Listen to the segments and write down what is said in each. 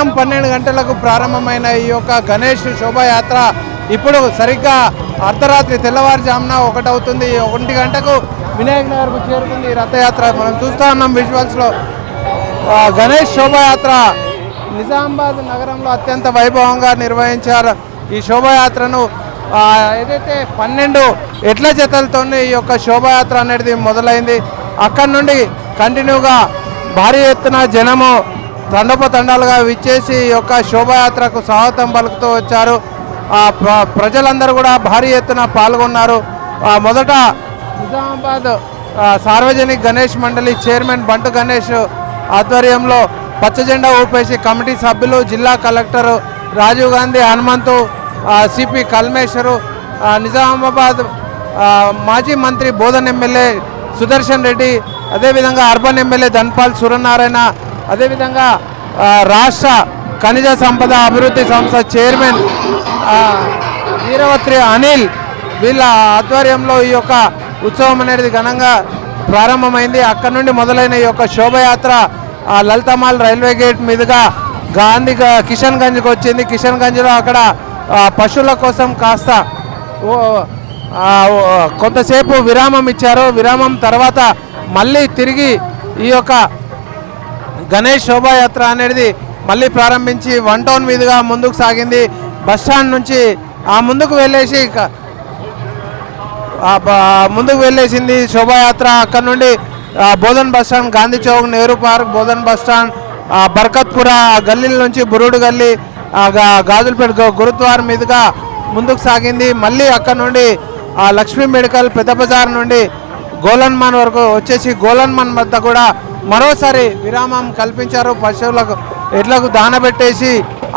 మధ్యాహ్నం పన్నెండు గంటలకు ప్రారంభమైన ఈ యొక్క గణేష్ శోభాయాత్ర ఇప్పుడు సరిగ్గా అర్ధరాత్రి తెల్లవారుజామున ఒకటవుతుంది ఒకటి గంటకు వినాయక నగర్కు చేరుకుంది రథయాత్ర మనం చూస్తూ ఉన్నాం విజువల్స్లో గణేష్ శోభాయాత్ర నిజామాబాద్ నగరంలో అత్యంత వైభవంగా నిర్వహించారు ఈ శోభాయాత్రను ఏదైతే పన్నెండు ఎడ్ల జతలతోనే ఈ యొక్క శోభాయాత్ర అనేది మొదలైంది అక్కడి నుండి కంటిన్యూగా భారీ ఎత్తున జనము తండాలుగా విచ్చేసి యొక్క శోభాయాత్రకు స్వాగతం పలుకుతూ వచ్చారు ప్రజలందరూ కూడా భారీ ఎత్తున పాల్గొన్నారు మొదట నిజామాబాద్ సార్వజనిక గణేష్ మండలి చైర్మన్ బంటు గణేష్ ఆధ్వర్యంలో పచ్చజెండా ఊపేసి కమిటీ సభ్యులు జిల్లా కలెక్టరు రాజీవ్ గాంధీ హనుమంతు సిపి కల్మేశ్వరు నిజామాబాద్ మాజీ మంత్రి బోధన్ ఎమ్మెల్యే సుదర్శన్ రెడ్డి అదేవిధంగా అర్బన్ ఎమ్మెల్యే ధన్పాల్ సూర్యనారాయణ అదేవిధంగా రాష్ట్ర ఖనిజ సంపద అభివృద్ధి సంస్థ చైర్మన్ వీరవత్రి అనిల్ వీళ్ళ ఆధ్వర్యంలో ఈ యొక్క ఉత్సవం అనేది ఘనంగా ప్రారంభమైంది అక్కడ నుండి మొదలైన ఈ యొక్క శోభయాత్ర లలితమాల్ రైల్వే గేట్ మీదుగా గాంధీ కిషన్ గంజ్కి వచ్చింది కిషన్ గంజ్లో అక్కడ పశువుల కోసం కాస్త కొంతసేపు విరామం ఇచ్చారు విరామం తర్వాత మళ్ళీ తిరిగి ఈ యొక్క గణేష్ శోభాయాత్ర అనేది మళ్ళీ ప్రారంభించి వన్ టౌన్ మీదుగా ముందుకు సాగింది బస్టాండ్ నుంచి ఆ ముందుకు వెళ్ళేసి ముందుకు వెళ్ళేసింది శోభాయాత్ర అక్కడ నుండి Bodhan bus stand Gandhi Chowk Nehru park Bodhan bus stand Barkatpura గల్లీల నుంచి బురుడు గల్లీ గాజులపేట గురుద్వారం మీదుగా ముందుకు సాగింది మళ్ళీ అక్కడ నుండి లక్ష్మీ మెడికల్ పెద్ద బజార్ నుండి గోలన్మాన్ వరకు వచ్చేసి గోలన్మాన్ వద్ద కూడా మరోసారి విరామం కల్పించారు పశువులకు ఎడ్లకు దాన పెట్టేసి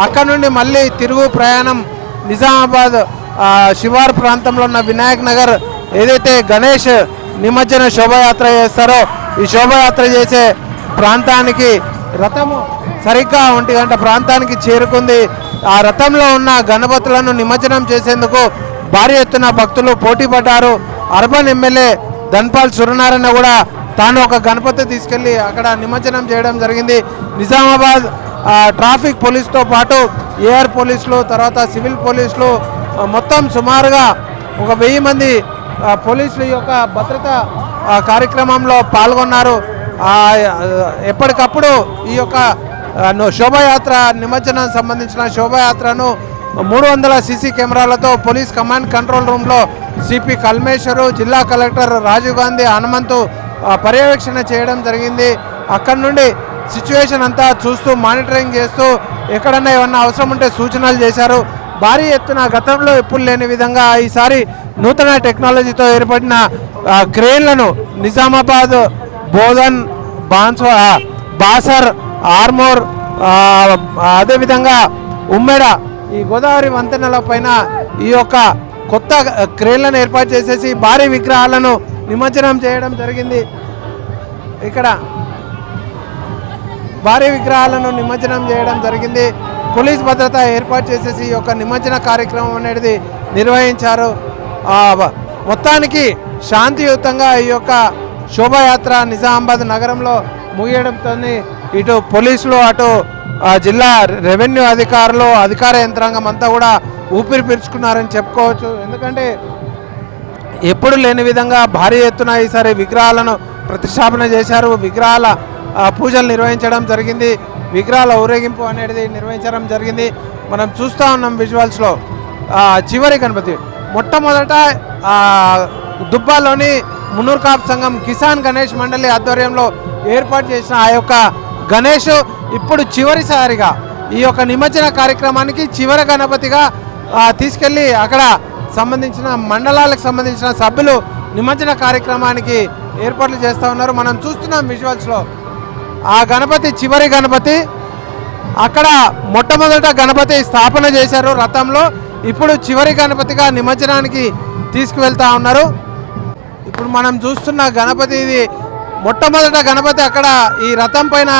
అక్కడ నుండి మళ్ళీ తిరుగు ప్రయాణం నిజామాబాద్ శివార్ ప్రాంతంలో ఉన్న వినాయక్ నగర్ ఏదైతే గణేష్ నిమజ్జన శోభయాత్ర చేస్తారో ఈ శోభయాత్ర చేసే ప్రాంతానికి రథము సరిగ్గా ఒంటి గంట ప్రాంతానికి చేరుకుంది ఆ రథంలో ఉన్న గణపతులను నిమజ్జనం చేసేందుకు భారీ ఎత్తున భక్తులు పోటీ పడ్డారు అర్బన్ ఎమ్మెల్యే ధన్పాల్ సురనారాయణ కూడా తాను ఒక గణపతి తీసుకెళ్ళి అక్కడ నిమజ్జనం చేయడం జరిగింది నిజామాబాద్ ట్రాఫిక్ పోలీస్తో పాటు ఏఆర్ పోలీసులు తర్వాత సివిల్ పోలీసులు మొత్తం సుమారుగా ఒక వెయ్యి మంది పోలీసుల యొక్క భద్రతా కార్యక్రమంలో పాల్గొన్నారు ఎప్పటికప్పుడు ఈ యొక్క శోభాయాత్ర నిమజ్జనం సంబంధించిన శోభాయాత్రను మూడు వందల సీసీ కెమెరాలతో పోలీస్ కమాండ్ కంట్రోల్ రూమ్లో సిపి కల్మేశ్వరు జిల్లా కలెక్టర్ రాజీవ్ గాంధీ హనుమంతు పర్యవేక్షణ చేయడం జరిగింది అక్కడి నుండి సిచ్యువేషన్ అంతా చూస్తూ మానిటరింగ్ చేస్తూ ఎక్కడన్నా ఏమన్నా అవసరం ఉంటే సూచనలు చేశారు భారీ ఎత్తున గతంలో ఎప్పుడు లేని విధంగా ఈసారి నూతన టెక్నాలజీతో ఏర్పడిన క్రేన్లను నిజామాబాద్ బోధన్ బాన్స్ బాసర్ ఆర్మోర్ అదేవిధంగా ఉమ్మెడ ఈ గోదావరి వంతెనల పైన ఈ యొక్క కొత్త క్రేన్లను ఏర్పాటు చేసేసి భారీ విగ్రహాలను నిమజ్జనం చేయడం జరిగింది ఇక్కడ భారీ విగ్రహాలను నిమజ్జనం చేయడం జరిగింది పోలీస్ భద్రత ఏర్పాటు చేసేసి ఈ యొక్క నిమజ్జన కార్యక్రమం అనేది నిర్వహించారు మొత్తానికి శాంతియుతంగా ఈ యొక్క శోభాయాత్ర నిజామాబాద్ నగరంలో ముగియడంతో ఇటు పోలీసులు అటు జిల్లా రెవెన్యూ అధికారులు అధికార యంత్రాంగం అంతా కూడా ఊపిరి పీల్చుకున్నారని చెప్పుకోవచ్చు ఎందుకంటే ఎప్పుడు లేని విధంగా భారీ ఎత్తున ఈసారి విగ్రహాలను ప్రతిష్టాపన చేశారు విగ్రహాల పూజలు నిర్వహించడం జరిగింది విగ్రహాల ఊరేగింపు అనేది నిర్వహించడం జరిగింది మనం చూస్తూ ఉన్నాం విజువల్స్లో చివరి గణపతి మొట్టమొదట దుబ్బాలోని మునూర్కాప్ కాప్ సంఘం కిసాన్ గణేష్ మండలి ఆధ్వర్యంలో ఏర్పాటు చేసిన ఆ యొక్క గణేష్ ఇప్పుడు చివరిసారిగా ఈ యొక్క నిమజ్జన కార్యక్రమానికి చివరి గణపతిగా తీసుకెళ్ళి అక్కడ సంబంధించిన మండలాలకు సంబంధించిన సభ్యులు నిమజ్జన కార్యక్రమానికి ఏర్పాట్లు చేస్తూ ఉన్నారు మనం చూస్తున్నాం విజువల్స్లో ఆ గణపతి చివరి గణపతి అక్కడ మొట్టమొదట గణపతి స్థాపన చేశారు రథంలో ఇప్పుడు చివరి గణపతిగా నిమజ్జనానికి తీసుకువెళ్తా ఉన్నారు ఇప్పుడు మనం చూస్తున్న గణపతి ఇది మొట్టమొదట గణపతి అక్కడ ఈ రథం పైన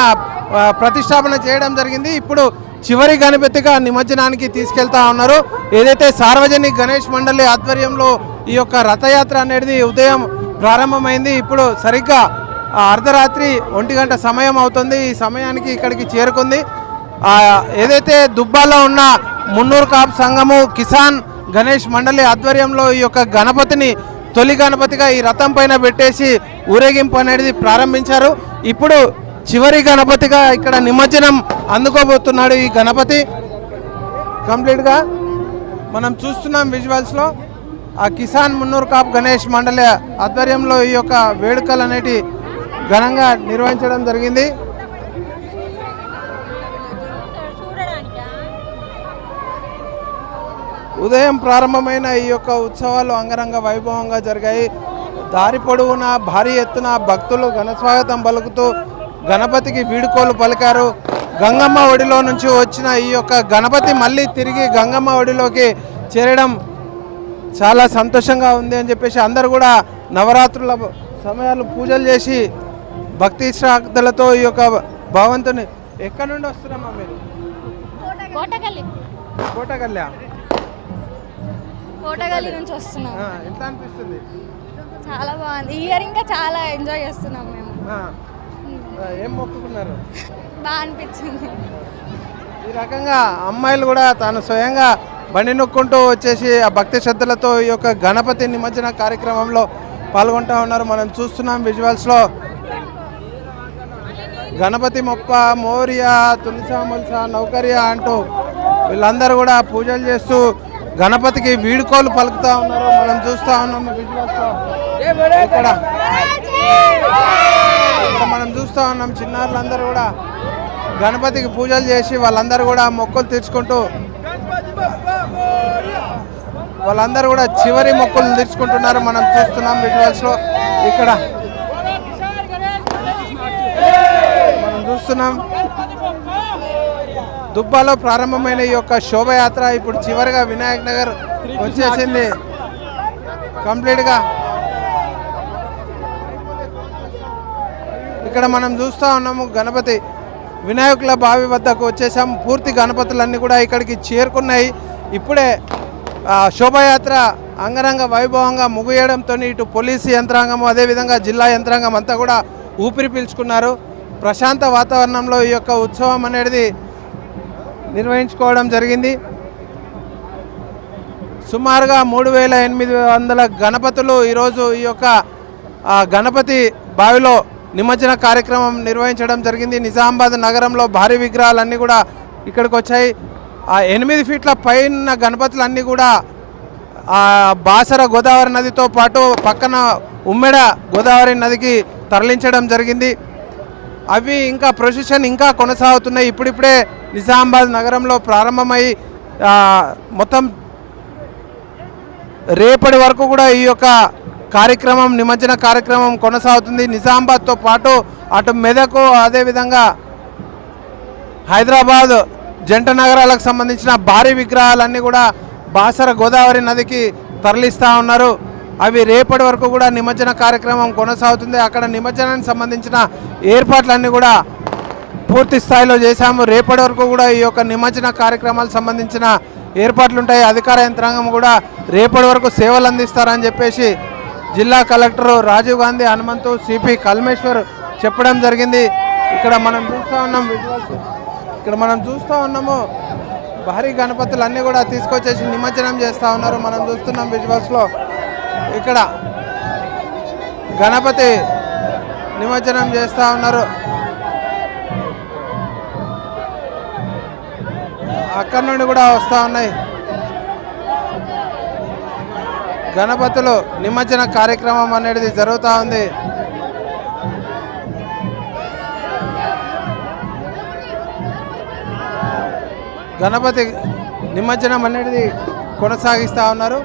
ప్రతిష్టాపన చేయడం జరిగింది ఇప్పుడు చివరి గణపతిగా నిమజ్జనానికి తీసుకెళ్తా ఉన్నారు ఏదైతే సార్వజనిక గణేష్ మండలి ఆధ్వర్యంలో ఈ యొక్క రథయాత్ర అనేది ఉదయం ప్రారంభమైంది ఇప్పుడు సరిగ్గా అర్ధరాత్రి ఒంటి గంట సమయం అవుతుంది ఈ సమయానికి ఇక్కడికి చేరుకుంది ఏదైతే దుబ్బాలో ఉన్న మున్నూరు కాప్ సంఘము కిసాన్ గణేష్ మండలి ఆధ్వర్యంలో ఈ యొక్క గణపతిని తొలి గణపతిగా ఈ రథం పైన పెట్టేసి ఊరేగింపు అనేది ప్రారంభించారు ఇప్పుడు చివరి గణపతిగా ఇక్కడ నిమజ్జనం అందుకోబోతున్నాడు ఈ గణపతి కంప్లీట్గా మనం చూస్తున్నాం విజువల్స్లో ఆ కిసాన్ మున్నూరు కాపు గణేష్ మండలి ఆధ్వర్యంలో ఈ యొక్క వేడుకలు అనేటి ఘనంగా నిర్వహించడం జరిగింది ఉదయం ప్రారంభమైన ఈ యొక్క ఉత్సవాలు అంగరంగ వైభవంగా జరిగాయి దారి పొడవునా భారీ ఎత్తున భక్తులు ఘనస్వాగతం పలుకుతూ గణపతికి వీడుకోలు పలికారు గంగమ్మ ఒడిలో నుంచి వచ్చిన ఈ యొక్క గణపతి మళ్ళీ తిరిగి గంగమ్మ ఒడిలోకి చేరడం చాలా సంతోషంగా ఉంది అని చెప్పేసి అందరు కూడా నవరాత్రుల సమయాలు పూజలు చేసి భక్తి శ్రాద్ధలతో ఈ యొక్క భగవంతుని ఎక్కడి నుండి వస్తున్నామా మీరు కోటగల్లి నుంచి వస్తున్నాం ఎట్లా అనిపిస్తుంది చాలా బాగుంది ఇయర్ ఇంకా చాలా ఎంజాయ్ చేస్తున్నాం మేము ఏం మొక్కుకున్నారు బాగా అనిపించింది ఈ రకంగా అమ్మాయిలు కూడా తాను స్వయంగా బండి నొక్కుంటూ వచ్చేసి ఆ భక్తి శ్రద్ధలతో ఈ యొక్క గణపతి నిమజ్జన కార్యక్రమంలో పాల్గొంటా ఉన్నారు మనం చూస్తున్నాం విజువల్స్లో గణపతి మొప్ప మోరియా తులసా ముల్సా నౌకరియా అంటూ వీళ్ళందరూ కూడా పూజలు చేస్తూ గణపతికి వీడుకోలు పలుకుతా ఉన్నారు మనం చూస్తూ ఉన్నాము విజువల్స్లో ఇక్కడ ఇక్కడ మనం చూస్తూ ఉన్నాం చిన్నారులందరూ కూడా గణపతికి పూజలు చేసి వాళ్ళందరూ కూడా మొక్కులు తీర్చుకుంటూ వాళ్ళందరూ కూడా చివరి మొక్కులు తీర్చుకుంటున్నారు మనం చూస్తున్నాం విజువల్స్లో ఇక్కడ మనం చూస్తున్నాం దుబ్బాలో ప్రారంభమైన ఈ యొక్క శోభయాత్ర ఇప్పుడు చివరిగా వినాయక్ నగర్ వచ్చేసింది కంప్లీట్గా ఇక్కడ మనం చూస్తూ ఉన్నాము గణపతి వినాయకుల బావి వద్దకు వచ్చేసాం పూర్తి గణపతులన్నీ కూడా ఇక్కడికి చేరుకున్నాయి ఇప్పుడే శోభాయాత్ర అంగరంగ వైభవంగా ముగియడంతో ఇటు పోలీసు యంత్రాంగం అదేవిధంగా జిల్లా యంత్రాంగం అంతా కూడా ఊపిరి పీల్చుకున్నారు ప్రశాంత వాతావరణంలో ఈ యొక్క ఉత్సవం అనేది నిర్వహించుకోవడం జరిగింది సుమారుగా మూడు వేల ఎనిమిది వందల గణపతులు ఈరోజు ఈ యొక్క గణపతి బావిలో నిమజ్జన కార్యక్రమం నిర్వహించడం జరిగింది నిజామాబాద్ నగరంలో భారీ విగ్రహాలన్నీ కూడా ఇక్కడికి వచ్చాయి ఆ ఎనిమిది ఫీట్ల పైన గణపతులన్నీ కూడా బాసర గోదావరి నదితో పాటు పక్కన ఉమ్మెడ గోదావరి నదికి తరలించడం జరిగింది అవి ఇంకా ప్రొసెషన్ ఇంకా కొనసాగుతున్నాయి ఇప్పుడిప్పుడే నిజామాబాద్ నగరంలో ప్రారంభమై మొత్తం రేపటి వరకు కూడా ఈ యొక్క కార్యక్రమం నిమజ్జన కార్యక్రమం కొనసాగుతుంది నిజామాబాద్తో పాటు అటు మెదకు అదేవిధంగా హైదరాబాద్ జంట నగరాలకు సంబంధించిన భారీ విగ్రహాలన్నీ కూడా బాసర గోదావరి నదికి తరలిస్తూ ఉన్నారు అవి రేపటి వరకు కూడా నిమజ్జన కార్యక్రమం కొనసాగుతుంది అక్కడ నిమజ్జనానికి సంబంధించిన ఏర్పాట్లన్నీ కూడా పూర్తి స్థాయిలో చేశాము రేపటి వరకు కూడా ఈ యొక్క నిమజ్జన కార్యక్రమాలకు సంబంధించిన ఏర్పాట్లుంటాయి అధికార యంత్రాంగం కూడా రేపటి వరకు సేవలు అందిస్తారని చెప్పేసి జిల్లా కలెక్టర్ రాజీవ్ గాంధీ హనుమంతు సిపి కల్మేశ్వర్ చెప్పడం జరిగింది ఇక్కడ మనం చూస్తూ ఉన్నాం విజువల్స్ ఇక్కడ మనం చూస్తూ ఉన్నాము భారీ గణపతులు అన్నీ కూడా తీసుకొచ్చేసి నిమజ్జనం చేస్తూ ఉన్నారు మనం చూస్తున్నాం విజువల్స్లో ఇక్కడ గణపతి నిమజ్జనం చేస్తూ ఉన్నారు అక్కడ నుండి కూడా వస్తూ ఉన్నాయి గణపతులు నిమజ్జన కార్యక్రమం అనేది జరుగుతూ ఉంది గణపతి నిమజ్జనం అనేది కొనసాగిస్తూ ఉన్నారు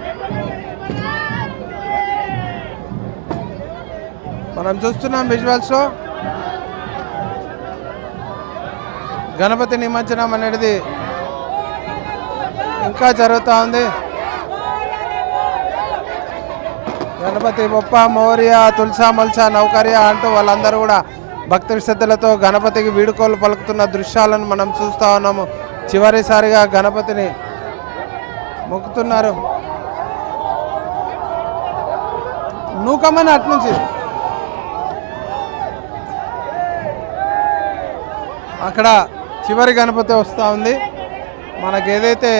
మనం చూస్తున్నాం విజువల్స్లో గణపతి నిమజ్జనం అనేది ఇంకా జరుగుతూ ఉంది గణపతి బొప్ప మౌర్య తులసా మల్సా నౌకర్య అంటూ వాళ్ళందరూ కూడా భక్తి శ్రద్ధలతో గణపతికి వీడుకోలు పలుకుతున్న దృశ్యాలను మనం చూస్తూ ఉన్నాము చివరిసారిగా గణపతిని మొక్కుతున్నారు నూకమని నుంచి అక్కడ చివరి గణపతి వస్తూ ఉంది మనకేదైతే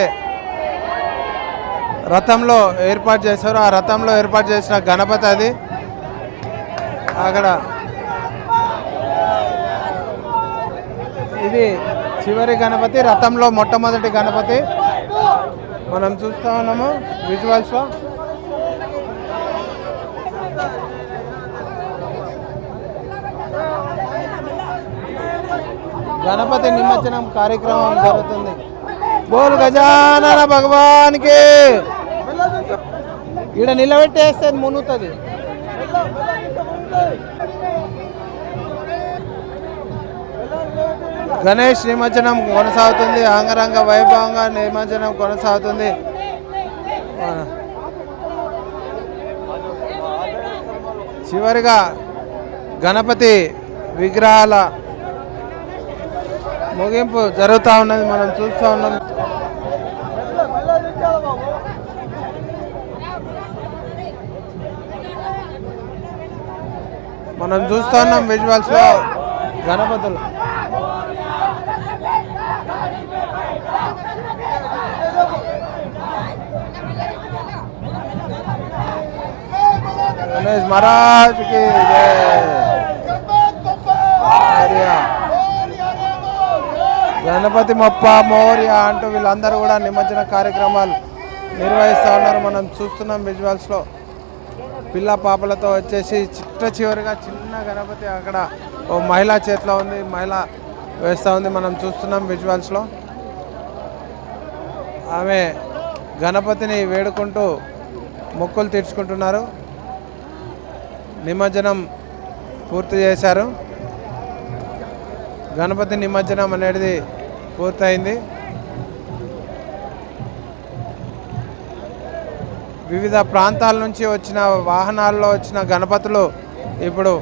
రథంలో ఏర్పాటు చేశారు ఆ రథంలో ఏర్పాటు చేసిన గణపతి అది అక్కడ ఇది చివరి గణపతి రథంలో మొట్టమొదటి గణపతి మనం చూస్తా ఉన్నాము విజువల్స్ గణపతి నిమజ్జనం కార్యక్రమం జరుగుతుంది బోల్ గజానన భగవాన్కి ఇక్కడ నిలబెట్టేస్తే మునుగుతుంది గణేష్ నిమజ్జనం కొనసాగుతుంది అంగరంగ వైభవంగా నిమజ్జనం కొనసాగుతుంది చివరిగా గణపతి విగ్రహాల ముగింపు జరుగుతూ ఉన్నది మనం చూస్తూ ఉన్నాం మనం చూస్తున్నాం లో గణపతులు గణేష్ महाराज की గణపతి మొప్ప మౌర్య అంటూ వీళ్ళందరూ కూడా నిమజ్జన కార్యక్రమాలు నిర్వహిస్తూ ఉన్నారు మనం చూస్తున్నాం విజువల్స్లో పిల్ల పాపలతో వచ్చేసి చిట్ట చివరిగా చిన్న గణపతి అక్కడ ఓ మహిళ చేతిలో ఉంది మహిళ వేస్తూ ఉంది మనం చూస్తున్నాం విజువల్స్లో ఆమె గణపతిని వేడుకుంటూ మొక్కులు తీర్చుకుంటున్నారు నిమజ్జనం పూర్తి చేశారు గణపతి నిమజ్జనం అనేది పూర్తయింది వివిధ ప్రాంతాల నుంచి వచ్చిన వాహనాల్లో వచ్చిన గణపతులు ఇప్పుడు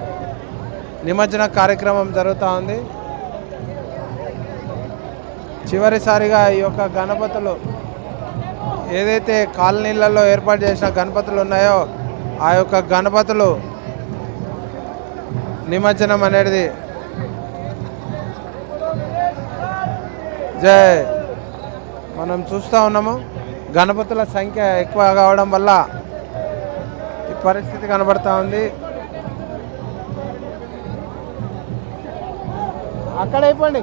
నిమజ్జన కార్యక్రమం జరుగుతూ ఉంది చివరిసారిగా ఈ యొక్క గణపతులు ఏదైతే కాలనీలలో ఏర్పాటు చేసిన గణపతులు ఉన్నాయో ఆ యొక్క గణపతులు నిమజ్జనం అనేది జై మనం చూస్తూ ఉన్నాము గణపతుల సంఖ్య ఎక్కువ కావడం వల్ల ఈ పరిస్థితి కనబడతా ఉంది అక్కడైపోండి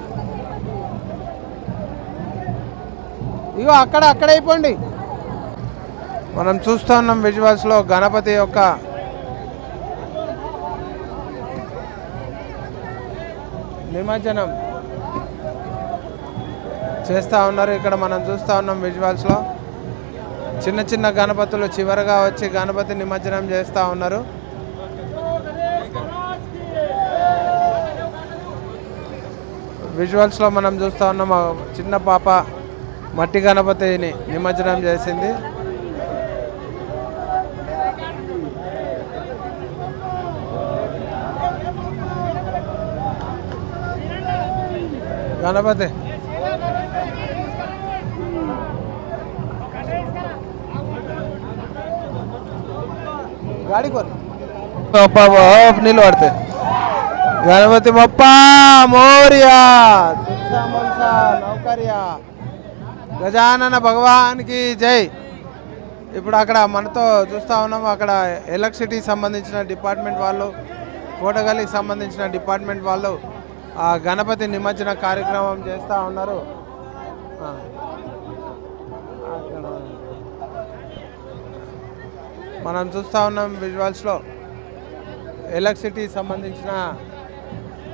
ఇగో అక్కడ అక్కడైపోండి మనం చూస్తూ ఉన్నాం విజువల్స్లో గణపతి యొక్క నిమజ్జనం చేస్తూ ఉన్నారు ఇక్కడ మనం చూస్తూ ఉన్నాం విజువల్స్లో చిన్న చిన్న గణపతులు చివరగా వచ్చి గణపతి నిమజ్జనం చేస్తూ ఉన్నారు విజువల్స్లో మనం చూస్తూ ఉన్నాం చిన్న పాప మట్టి గణపతిని నిమజ్జనం చేసింది గణపతి నీళ్ళు పడతాయి గణపతి బప్ప మోరియా గజానన భగవాన్కి జై ఇప్పుడు అక్కడ మనతో చూస్తూ ఉన్నాము అక్కడ ఎలక్ట్రిసిటీ సంబంధించిన డిపార్ట్మెంట్ వాళ్ళు కోటగలికి సంబంధించిన డిపార్ట్మెంట్ వాళ్ళు గణపతి నిమజ్జన కార్యక్రమం చేస్తూ ఉన్నారు మనం చూస్తూ ఉన్నాం విజువల్స్లో ఎలక్ట్రిసిటీ సంబంధించిన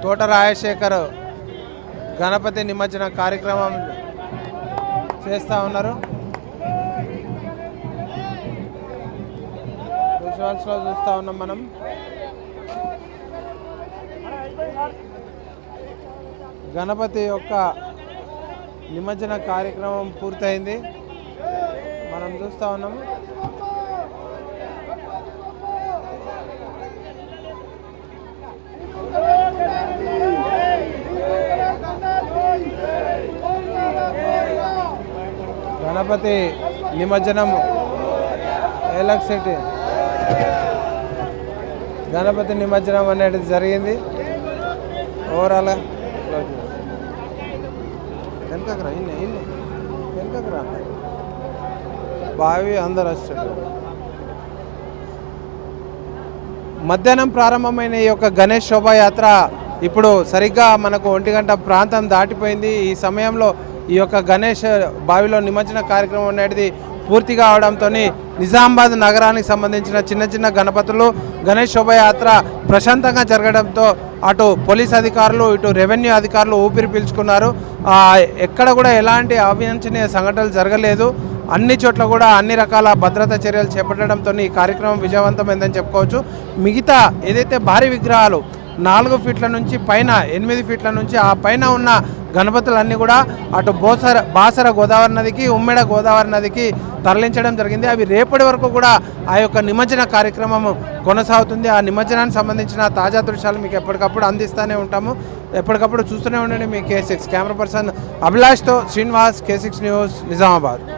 తోట రాజశేఖర్ గణపతి నిమజ్జన కార్యక్రమం చేస్తూ ఉన్నారు విజువల్స్లో చూస్తూ ఉన్నాం మనం గణపతి యొక్క నిమజ్జన కార్యక్రమం పూర్తయింది మనం చూస్తూ ఉన్నాము గణపతి నిమజ్జనం ఎలక్సిటీ గణపతి నిమజ్జనం అనేది జరిగింది ఓవరాల్ వెనకరా ఇన్ని వెనకరా బావి అందరు వచ్చారు మధ్యాహ్నం ప్రారంభమైన ఈ యొక్క గణేష్ శోభాయాత్ర ఇప్పుడు సరిగ్గా మనకు ఒంటి గంట ప్రాంతం దాటిపోయింది ఈ సమయంలో ఈ యొక్క గణేష్ బావిలో నిమజ్జన కార్యక్రమం అనేది పూర్తి కావడంతో నిజామాబాద్ నగరానికి సంబంధించిన చిన్న చిన్న గణపతులు గణేష్ శోభయాత్ర ప్రశాంతంగా జరగడంతో అటు పోలీస్ అధికారులు ఇటు రెవెన్యూ అధికారులు ఊపిరి పీల్చుకున్నారు ఎక్కడ కూడా ఎలాంటి అవాంఛనీయ సంఘటనలు జరగలేదు అన్ని చోట్ల కూడా అన్ని రకాల భద్రతా చర్యలు చేపట్టడంతో ఈ కార్యక్రమం విజయవంతమైందని చెప్పుకోవచ్చు మిగతా ఏదైతే భారీ విగ్రహాలు నాలుగు ఫీట్ల నుంచి పైన ఎనిమిది ఫీట్ల నుంచి ఆ పైన ఉన్న గణపతులన్నీ కూడా అటు బోసర బాసర గోదావరి నదికి ఉమ్మెడ గోదావరి నదికి తరలించడం జరిగింది అవి రేపటి వరకు కూడా ఆ యొక్క నిమజ్జన కార్యక్రమం కొనసాగుతుంది ఆ నిమజ్జనానికి సంబంధించిన తాజా దృశ్యాలు మీకు ఎప్పటికప్పుడు అందిస్తూనే ఉంటాము ఎప్పటికప్పుడు చూస్తూనే ఉండండి మీ K six camera person అభిలాష్తో Srinivas K six news Nizamabad